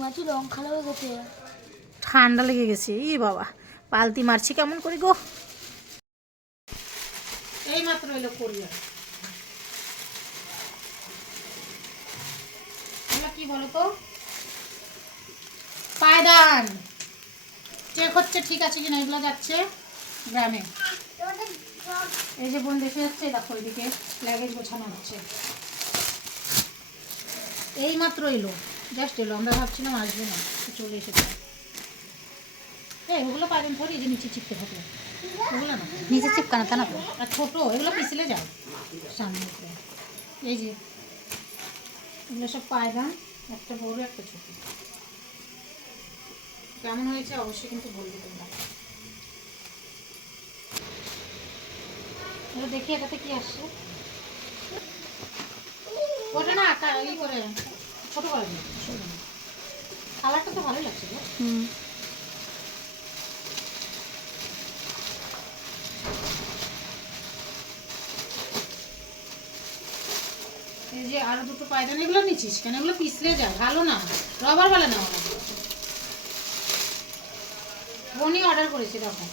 মাটি রং খারাপ হয়ে গেছে, ঠান্ডা লেগে গেছে। ই বাবা, পালতি মারছি কেমন করি গো। এই মাত্র এলো কোরিয়ার। এগুলো কি বলো তো, পায়দান চেক হচ্ছে ঠিক আছে কিনা, এগুলো যাচ্ছে গ্রামে। এই যে বোন দেখে যাচ্ছে, দেখো এদিকে লাগেজ গোছানো হচ্ছে। এই মাত্র এলো, জাস্ট এলো, আমরা ভাবছিলাম আসবে না, চলে এসেছে। এই ওগুলো পায়দান ধরি, এই যে নিচে চিপতে থাকে, ওগুলো না নিচে চিপকানো তা না তো। আর ছোটো এগুলো পিছলে যায় সামনে করে। এই যে এগুলো সব পায়দান, একটা বড় একটা ছোট। কেমন হয়েছে অবশ্যই কিন্তু বলবে তোমরা। এবার দেখি এটাতে কি আসছে। ওটা না ই করে ছোট করে দিই, কালারটা তো ভালোই লাগছে গো। এই যে আরো দুটো পায়দান, এগুলো নিচ্ছিস কেন? এগুলো পিছলে যায়, ভালো না, রবার বলে না। বোনই অর্ডার করেছি, দেখো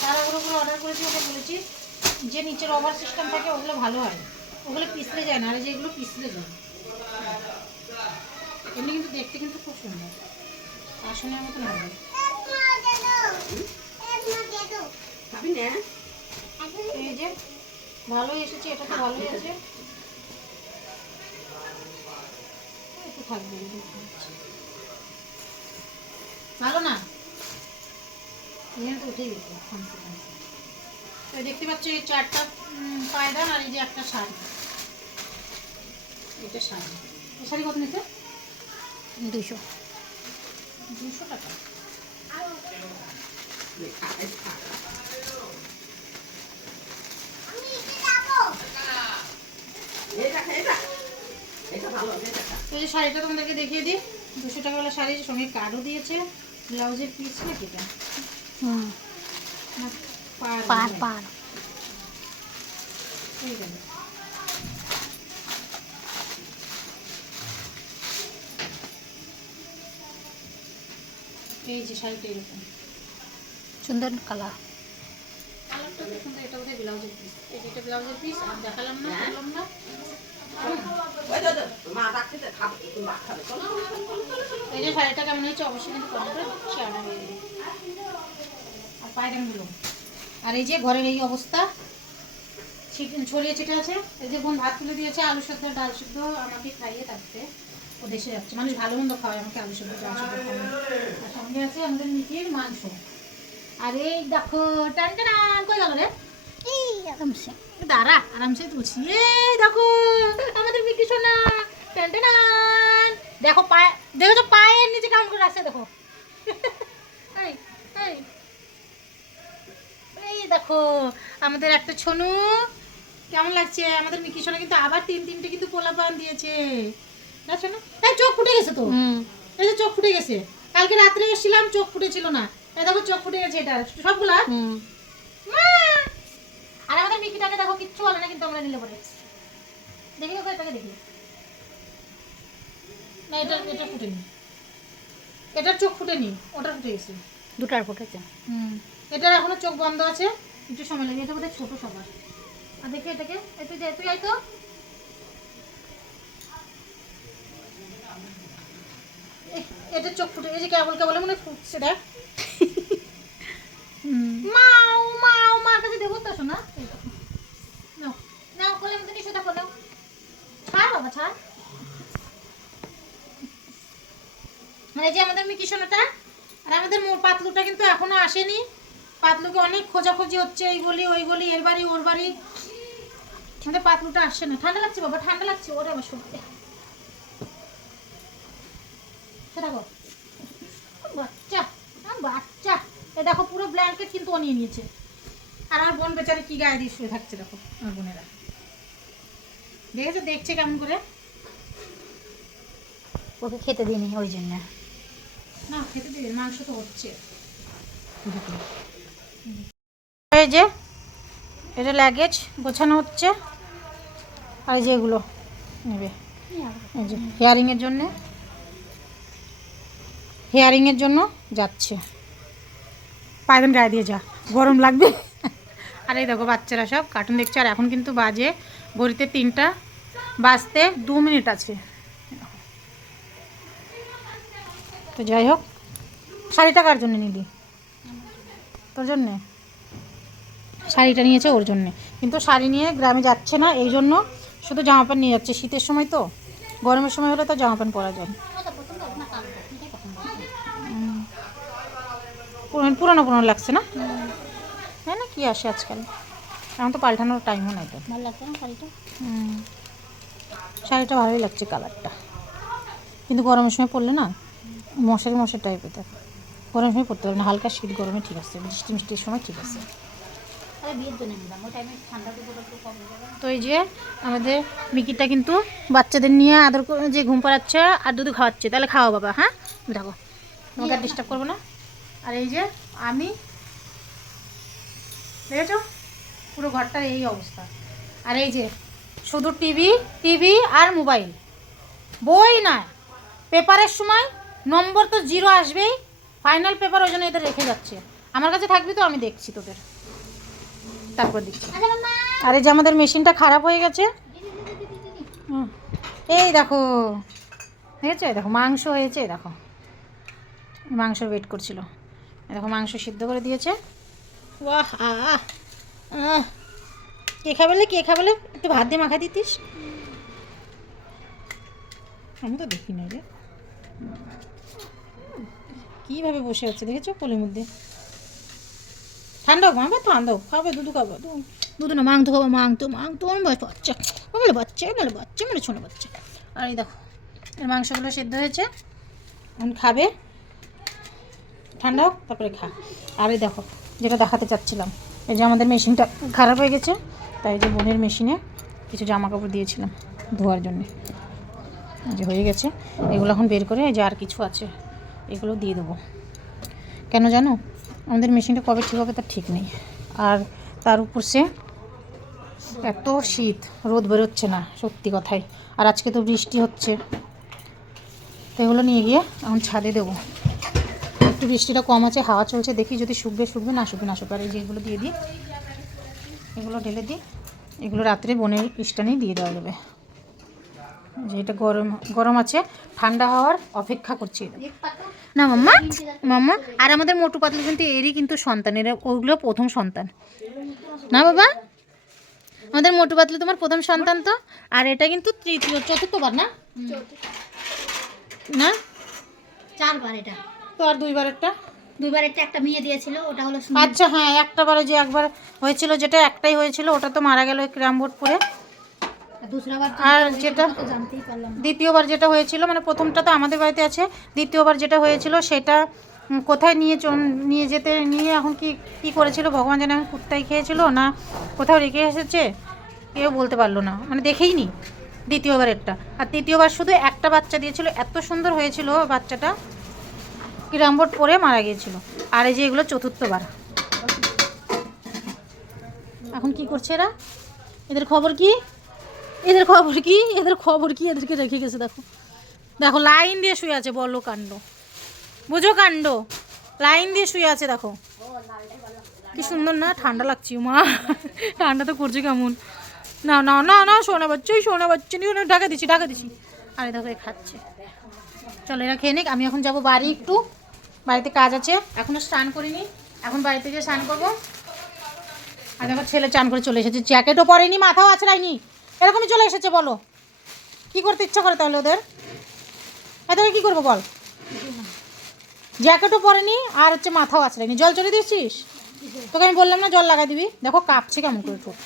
তাড়াহুড়ো করে অর্ডার করেছি। ওকে বলেছি যে নিচে রবার সিস্টেম থাকে ওগুলো ভালো হয়, ওগুলো পিছলে যায় না। আর যেগুলো পিছলে যায় এমনি কিন্তু দেখতে কিন্তু খুব সুন্দর, আসনের মতন হবে। এই যে ভালোই এসেছে, এটা তো ভালোই আছে, একটু থাকবে, ভালো না? তো উঠেই গেছে। দেখতে পাচ্ছ এই 4টা পায়দান আর এই যে একটা শাড়ি। এটা শাড়ি, এই শাড়ি কত নিতে? 200 টাকা। এই যে শাড়িটা তোমাদেরকে দেখিয়ে দিই, 200 টাকাওয়ালা শাড়ি, সঙ্গে কার্ডও দিয়েছে। ব্লাউজের পিস নাকি এটা? পার পার এই গেল। এই যে শাড়িটা এরকম সুন্দর কালার, কালারটা খুব সুন্দর। এটা বোধহয় ব্লাউজের পিস, এই যেটা ব্লাউজের পিস। আর দেখালাম না, বললাম না। এই যে শাড়িটা কেমন হয়েছে অবশ্যই কিন্তু কমেন্টে শেয়ার করে দিন। আর পায়দানগুলো, আর এই যে ঘরের এই অবস্থা, ছড়িয়ে ছিটে আছে। এই যে বোন ভাত তুলে দিয়েছে, আলু সেদ্ধ ডাল সেদ্ধ আমাকে খাইয়ে থাকতে ও দেশে যাচ্ছে। মানুষ ভালো মন্দ খাওয়ায়, আমাকে আলু সেদ্ধ ডাল সেদ্ধ খাওয়ায়। আর সঙ্গে আছে আমাদের মিটির মাংস। আর এই দেখো টান টান কই গেল রে, আরামসে দাঁড়া আরামসে তুলছি। এই দেখো আমাদের মিটি সোনা, টান টান। দেখো পায়ে, দেখো তো পায়ের নিচে কেমন করে রাখছে, দেখো। এই এই এই দেখো আমাদের একটা ছনু, কেমন লাগছে আমাদের মিকি সোনা। কিন্তু আবার 3-3টে কিন্তু পোলা পান দিয়েছে, দেখছো না? এই চোখ ফুটে গেছে তো, এই যে চোখ ফুটে গেছে। কালকে রাত্রে এসেছিলাম, চোখ ফুটেছিল না, এই দেখো চোখ ফুটে গেছে এটা সবগুলা। আর আমাদের মিকিটাকে দেখো কিচ্ছু বলে না, কিন্তু আমরা নিলে পরে দেখি ওকে, এটাকে দেখি না, এটা ফুটেনি, এটার চোখ ফুটেনি, ওটার ফুটে গেছে। দুটার ফুটেছে। এটার এখনো চোখ বন্ধ আছে, একটু সময় লাগে। এটা বোধহয় ছোট সবার। আর দেখি এটাকে, একটু যে তুই আয় তো। এটা চোখ ফুটে, এই যে কেবল কেবল মনে ফুটছে, দেখ। মাও মাও, মার কাছে দেবো তো শোনা। নাও নাও, কোলে মতো নিশো, দেখো নাও, ছাড় বাবা ছাড়। আর এই যে আমাদের মিকি সোনাটা, আর আমাদের পাতলুটা কিন্তু এখনো আসেনি। পাতলুকে অনেক খোঁজাখুঁজি হচ্ছে, এই গলি ওই গলি, এর বাড়ি ওর বাড়ি, আমাদের পাতলুটা আসছে না। ঠান্ডা লাগছে বাবা, ঠান্ডা লাগছে। ওরে আমার শুনতে দেখো বাচ্চা, বাচ্চা। এ দেখো পুরো ব্ল্যাঙ্কেট কিন্তু ও নিয়ে নিয়েছে। আর আমার বোন বেচারে কি গায়ে দিয়ে শুয়ে থাকছে, দেখো আমার বোনেরা দেখেছো, দেখছে কেমন করে। ওকে খেতে দিইনি ওই জন্য। না খেতে দিলে মাংস তো হচ্ছে। এই যে এটা লাগেজ গোছানো হচ্ছে, আর এই যে এগুলো নেবে এই যে হিয়ারিংয়ের জন্যে। হেয়ারিংয়ের জন্য যাচ্ছে। পায়দান গায়ে দিয়ে যা, গরম লাগবে। আর এই দেখো বাচ্চারা সব কার্টুন দেখছে। আর এখন কিন্তু বাজে ঘড়িতে 3টা বাজতে 2 মিনিট আছে। তো যাই হোক, শাড়িটা কার জন্য নিলি? তোর জন্যে শাড়িটা নিয়েছে, ওর জন্যে। কিন্তু শাড়ি নিয়ে গ্রামে যাচ্ছে না, এই জন্য শুধু জামা প্যান্ট নিয়ে যাচ্ছে। শীতের সময় তো, গরমের সময় হলে তো জামা প্যান্ট পরা যায়। পুরনো পুরনো লাগছে না? হ্যাঁ না, কি আসে আজকাল, এখন তো পাল্টানোর টাইমও নাই তো। ভালো লাগছে না শাড়িটা? শাড়িটা ভালোই লাগছে কালারটা, কিন্তু গরমের সময় পরলে না মশারি মশার টাইপের থাকে। গরমের সময় পরতে পারবে না, হালকা শীত গরমে ঠিক আছে, বৃষ্টি মিষ্টির সময় ঠিক আছে। আরে বিয়ের জন্য নিলাম, ওই টাইমে ঠান্ডা দুপুরটা একটু কম হয়ে যাবে। তো এই যে আমাদের মিকিটা কিন্তু বাচ্চাদের নিয়ে আদর করে যে ঘুম পাড়াচ্ছে আর দুধ খাওয়াচ্ছে। তাহলে খাওয়া বাবা, হ্যাঁ দেখো, তোমাকে আর ডিস্টার্ব করবো না। আর এই যে আমি, দেখেছো পুরো ঘরটার এই অবস্থা। আর এই যে শুধু টিভি আর মোবাইল, বই না। পেপারের সময় নম্বর তো 0 আসবেই, ফাইনাল পেপার ওই জন্য এদের রেখে যাচ্ছে। আমার কাছে থাকবি তো, আমি দেখছি তোদের, তারপর দিচ্ছি। আর এই যে আমাদের মেশিনটা খারাপ হয়ে গেছে। এই দেখো, দেখেছো? এই দেখো মাংস হয়েছে, এই দেখো মাংসর ওয়েট করছিল। এই দেখো মাংস সিদ্ধ করে দিয়েছে। বাহ, কে খাবে? কে খাবে? একটু ভাত দিয়ে মাখা দিতিস, আমি তো দেখি না রে। কীভাবে বসে আছে দেখেছো কোলের মধ্যে। ঠান্ডা হোক মা, ঠান্ডা হোক, খাবে দুধ খাবে, দুধ না মাংস খাবো, মাংস আমার বাচ্চা, বলে বাচ্চা, বলে বাচ্চা, বলে ছোটো বাচ্চা। আর এই দেখো এর মাংসগুলো সেদ্ধ হয়েছে, এখন খাবে, ঠান্ডা হোক তারপরে খা। আর এই দেখো যেটা দেখাতে চাচ্ছিলাম, এই যে আমাদের মেশিনটা খারাপ হয়ে গেছে, তাই যে বোনের মেশিনে কিছু জামা কাপড় দিয়েছিলাম ধোয়ার জন্যে, যে হয়ে গেছে। এগুলো এখন বের করে, এই যে আর কিছু আছে এগুলো দিয়ে দেবো। কেন জানো, আমাদের মেশিনটা কবে ঠিক হবে তার ঠিক নেই। আর তার উপর সে এত শীত, রোদ বেরোচ্ছে না সত্যি কথাই। আর আজকে তো বৃষ্টি হচ্ছে, তো এগুলো নিয়ে গিয়ে এখন ছাদে দেবো। একটু বৃষ্টিটা কম আছে, হাওয়া চলছে, দেখি যদি শুকবে না শুকবে। আর এই যে এগুলো দিয়ে দিই, এগুলো ঢেলে দিই, এগুলো রাত্রে বোনের ইস্টানেই দিয়ে দেওয়া যাবে। যে এটা গরম আছে, ঠান্ডা হওয়ার অপেক্ষা করছি না মাম্মা। আর আমাদের মোটু পাতলু কিন্তু এরই কিন্তু সন্তান, এরা ওগুলো প্রথম সন্তান না বাবা। আমাদের মোটু পাতলু তোমার প্রথম সন্তান তো। আর এটা কিন্তু চতুর্থবার না, না 4বার এটা তো। আর 2বার একটা মেয়ে দিয়েছিল, ওটা হলো আচ্ছা হ্যাঁ, একটা বারে যে একবার হয়েছিল, যেটা একটাই হয়েছিল, ওটা তো মারা গেল ক্রাম বোর্ড করে। আর যেটা দ্বিতীয়বার যেটা হয়েছিল, মানে প্রথমটা তো আমাদের বাড়িতে আছে, দ্বিতীয়বার যেটা হয়েছিল সেটা কোথায় নিয়ে যেতে নিয়ে এখন কি করেছিল ভগবান জানে, এখন কুত্তায় খেয়েছিল না কোথাও রেখে এসেছে, কেউ বলতে পারলো না, মানে দেখেই নি দ্বিতীয়বারেরটা। আর তৃতীয়বার শুধু একটা বাচ্চা দিয়েছিল, এত সুন্দর হয়েছিল বাচ্চাটা, ক্রাম বোর্ড পরে মারা গিয়েছিল। আর এই যে এগুলো চতুর্থবার। এখন কি করছে এরা? এদের খবর কি? এদেরকে রেখে গেছে, দেখো লাইন দিয়ে শুয়ে আছে, বলো কাণ্ড, বুঝো কাণ্ড, লাইন দিয়ে শুয়ে আছে দেখো, কি সুন্দর না? ঠান্ডা লাগছে মা, ঠান্ডা তো করছে কেমন। না শোনা বাচ্চা নিয়ে ঢাকা দিছি। আরে দেখো খাচ্ছে, চলো এরা খেয়ে নিক, আমি এখন যাবো বাড়ি, একটু বাড়িতে কাজ আছে, এখনো স্নান করিনি, এখন বাড়িতে গিয়ে স্নান করবো। আর দেখো ছেলে চান করে চলে এসেছে, জ্যাকেটও পরেনি, মাথাও আছড়ায়নি, এরকমই চলে এসেছে। বলো কি করতে ইচ্ছা করে তাহলে ওদের? তোকে কি করবো বল? জ্যাকেটও পরেনি আর হচ্ছে মাথাও আছড়ায়নি। জল চলে দিয়েছিস? তোকে আমি বললাম না জল লাগাই দিবি? দেখো কাঁপছে কেমন করে ঠোঁট।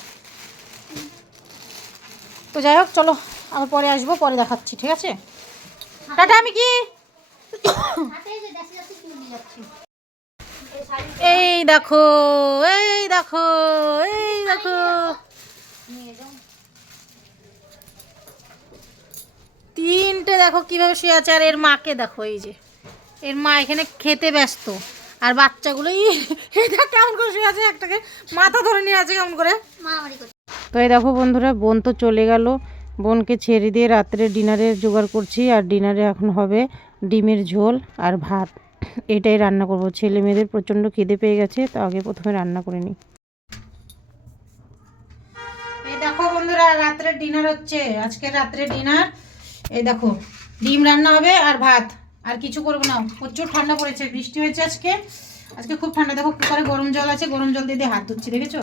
তো যাই হোক, চলো আবার পরে আসবো, পরে দেখাচ্ছি, ঠিক আছে? টাটা। আমি কি এই দেখো 3টে দেখো কিভাবে শুয়ে আছে। আর এর মাকে দেখো, এই যে এর মা এখানে খেতে ব্যস্ত, আর বাচ্চাগুলো এটা কেমন করে শুয়ে আছে, একটাকে মাথা ধরে নিয়ে আছে কেমন করে। তো এই দেখো বন্ধুরা, বোন তো চলে গেল, বোনকে ছেড়ে দিয়ে রাত্রে ডিনারের জোগাড় করছি। আর ডিনারে এখন হবে ডিমের ঝোল আর ভাত, এটাই রান্না করব। ছেলে মেয়েদের প্রচণ্ড খিদে পেয়ে গেছে, তো আগে প্রথমে রান্না করে নিই। এই দেখো বন্ধুরা, রাত্রে ডিনার হচ্ছে, আজকে রাত্রে ডিনার। এই দেখো ডিম রান্না হবে আর ভাত, আর কিছু করবো না। প্রচুর ঠান্ডা পড়েছে, বৃষ্টি হয়েছে আজকে, আজকে খুব ঠান্ডা। দেখো কুকারে গরম জল আছে, গরম জল দিয়ে হাত ধুচ্ছি, দেখেছো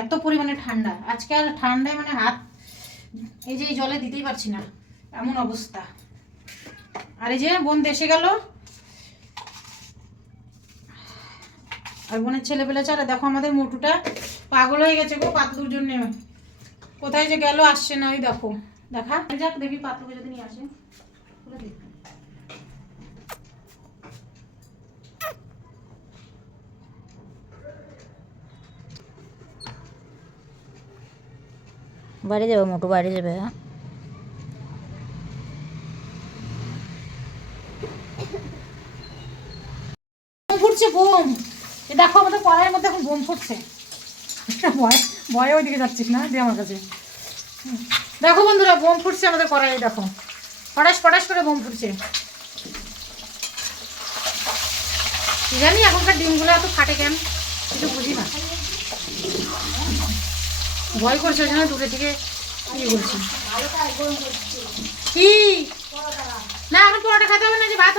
এত পরিমাণে ঠান্ডা আজকে। আর ঠান্ডায় মানে হাত এই যে এই জলে দিতেই পারছি না, এমন অবস্থা। আর এই যে বোন দেশে গেল, আর বোনের ছেলে পেলে চারা। দেখো আমাদের মোটুটা পাগল হয়ে গেছে গো পাতলুর জন্য, কোথায় যে গেল আসছে না। ওই দেখো, দেখা যাক, দেখি পাতলুকে যদি নিয়ে আসে। বাইরে যাবে, মোটু বাইরে যাবে। হ্যাঁ, ফুটছে বোম, দেখো আমাদের কড়াইয়ের মধ্যে এখন বোম ফুটছে। ভয় ভয়ে ওইদিকে যাচ্ছিস না দিয়ে আমার কাছে। দেখো বন্ধুরা, বোম ফুটছে আমাদের কড়াইয়ে, দেখো ফটাস ফটাস করে বোম ফুটছে। কি জানি এখনকার ডিমগুলো এত ফাটে কেন, কিছু বুঝি না। ভয় করছে, ওই জন্য দূরে থেকে ইয়ে করছি। কি না, এখন পরোটা খেতে হবে না, যে ভাত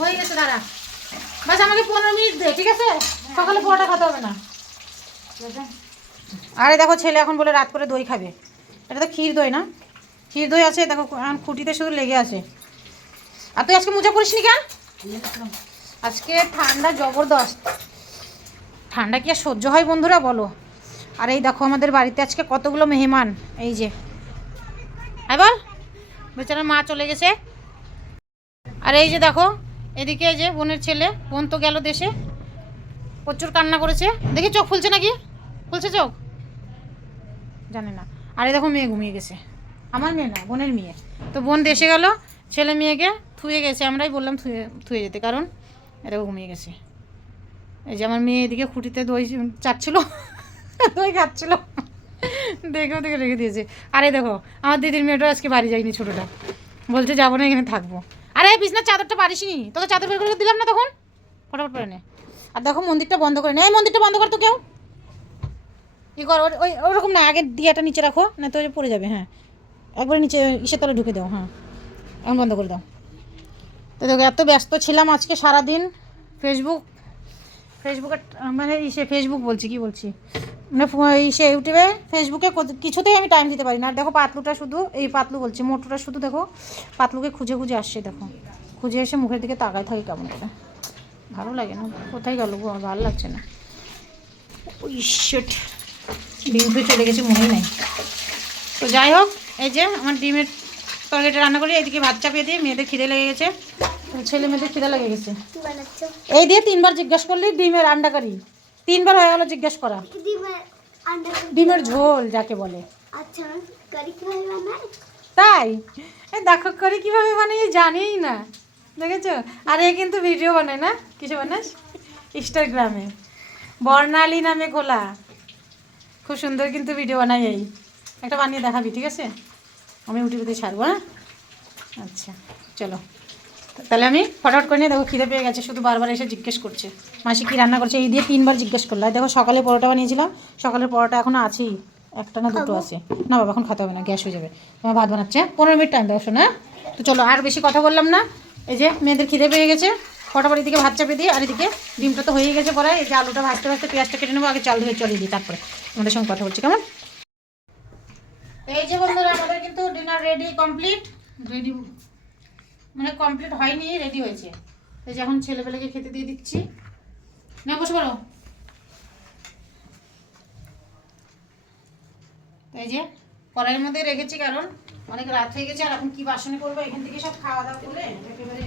হয়ে গেছে, দাঁড়া বাস আমাকে 15 মিনিট দে, ঠিক আছে? সকালে পরোটা খেতে হবে না। আরে দেখো ছেলে এখন বলে রাত করে দই খাবে। এটা তো ক্ষীর দই না, ক্ষীর দই আছে। দেখো খুঁটিতে শুধু লেগে আছে। আর তুই আজকে মোজা পরিস নি কেন? আজকে ঠান্ডা জবরদস্ত, ঠান্ডা কি আর সহ্য হয় বন্ধুরা বলো? আর এই দেখো আমাদের বাড়িতে আজকে কতগুলো মেহমান। এই যে আই বল, বেচারা মা চলে গেছে। আর এই যে দেখো এদিকে এই যে বোনের ছেলে, বোন তো গেল দেশে, প্রচুর কান্না করেছে। দেখি চোখ ফুলছে নাকি, ফুলছে চোখ, জানে না। আর এই দেখো মেয়ে ঘুমিয়ে গেছে, আমার মেয়ে না বোনের মেয়ে। তো বোন দেশে গেল, ছেলে মেয়েকে থুয়ে গেছে, আমরাই বললাম থুয়ে যেতে, কারণ এটা ঘুমিয়ে গেছে। এই যে আমার মেয়ে এদিকে খুঁটিতে দই চাচ্ছিল, দই খাচ্ছিল, দেখেও দেখে রেখে দিয়েছে। আরে দেখো আমার দিদির মেয়েটা আজকে বাড়ি যায়নি, ছোটোটা বলছে যাবো না, এখানে থাকবো। আরে বিছনার চাদরটা পারিসনি, তোকে চাদর বের করে দিলাম না তখন, ফটাফট করে নে। আর দেখো মন্দিরটা বন্ধ করে নে, এই মন্দিরটা বন্ধ কর তো কেউ, ই কর ওই ওরকম না, আগে দিয়াটা নিচে রাখো, না তো পড়ে যাবে। হ্যাঁ একবারে নিচে ইসের তলে ঢুকে দাও, হ্যাঁ এখন বন্ধ করে দাও। তো দেখো এত ব্যস্ত ছিলাম আজকে সারাদিন, ফেসবুকে মানে ফেসবুক বলছি, কি বলছি মানে ইউটিউবে ফেসবুকে কিছুতেই আমি টাইম দিতে পারি না। আর দেখো পাতলুটা শুধু, এই পাতলু বলছি মোটুটা শুধু দেখো পাতলুকে খুঁজে খুঁজে আসছে, দেখো খুঁজে এসে মুখের দিকে তাকায় থাকে কেমন করে, ভালো লাগে না। কোথায় গেল গো, ভালো লাগছে না। ওই শিট, ডিম ফিরে চলে গেছে মনেই নাই। তো যাই হোক, এই যে আমার ডিমের তরকারিটা রান্না করি, এদিকে ভাত চাপিয়ে দিয়ে মেয়েদের খিদে লেগে গেছে, ছেলে মেয়েদের খিদে লেগে গেছে। এই দিয়ে 3বার জিজ্ঞেস করলি ডিমের আন্ডা কারি, 3বার হয়ে গেল জিজ্ঞেস করা। ডিমের ঝোল যাকে বলে। তাই এই দেখো করে কিভাবে বানাই জানিই না, দেখেছো? আর এ কিন্তু ভিডিও বানায় না, কিছু বানাস ইনস্টাগ্রামে, বর্ণালী নামে খোলা, খুব সুন্দর কিন্তু ভিডিও বানাই। এই একটা বানিয়ে দেখাবি, ঠিক আছে? আমি ইউটিউবে ছাড়বো। হ্যাঁ আচ্ছা চলো, তাহলে আমি ফটাফট করে নিয়ে, দেখো খিদে পেয়ে গেছে, শুধু বারবার এসে জিজ্ঞেস করছে মাসি কী রান্না করছে, এই দিয়ে 3বার জিজ্ঞেস করলো। আর দেখো সকালে পরোটা বানিয়েছিলাম, সকালের পরোটা এখনও আছেই, একটা না দুটো আছে। না বাবা এখন খাতে হবে না, গ্যাস হয়ে যাবে, তোমার ভাত বানাচ্ছে, 15 মিনিট টাইম দাও শোনা। তো চলো আর বেশি কথা বললাম না, এই যে মেয়েদের খিদে পেয়ে গেছে, ফটাফট এদিকে ভাত চাপিয়ে দিই, আর এদিকে ডিমটা তো হয়েই গেছে পরে। এই যে আলুটা ভাজতে ভাজতে পেঁয়াজটা কেটে নেবো, আগে চাল ধুয়ে চলিয়ে দিই, তারপরে আমাদের সঙ্গে কথা বলছি কেমন। এই যে বন্ধুরা আমাদের কিন্তু ডিনার রেডি কমপ্লিট, রেডি মানে কমপ্লিট হয়নি, রেডি হয়েছে। এই যে এখন ছেলেবেলাকে খেতে দিয়ে দিচ্ছি, না বসে পড়ো। এই যে কড়াইয়ের মধ্যে রেখেছি, কারণ অনেক রাত হয়ে গেছে, আর এখন কি বাসনে করবো, এখান থেকে সব খাওয়া দাওয়া করে একেবারে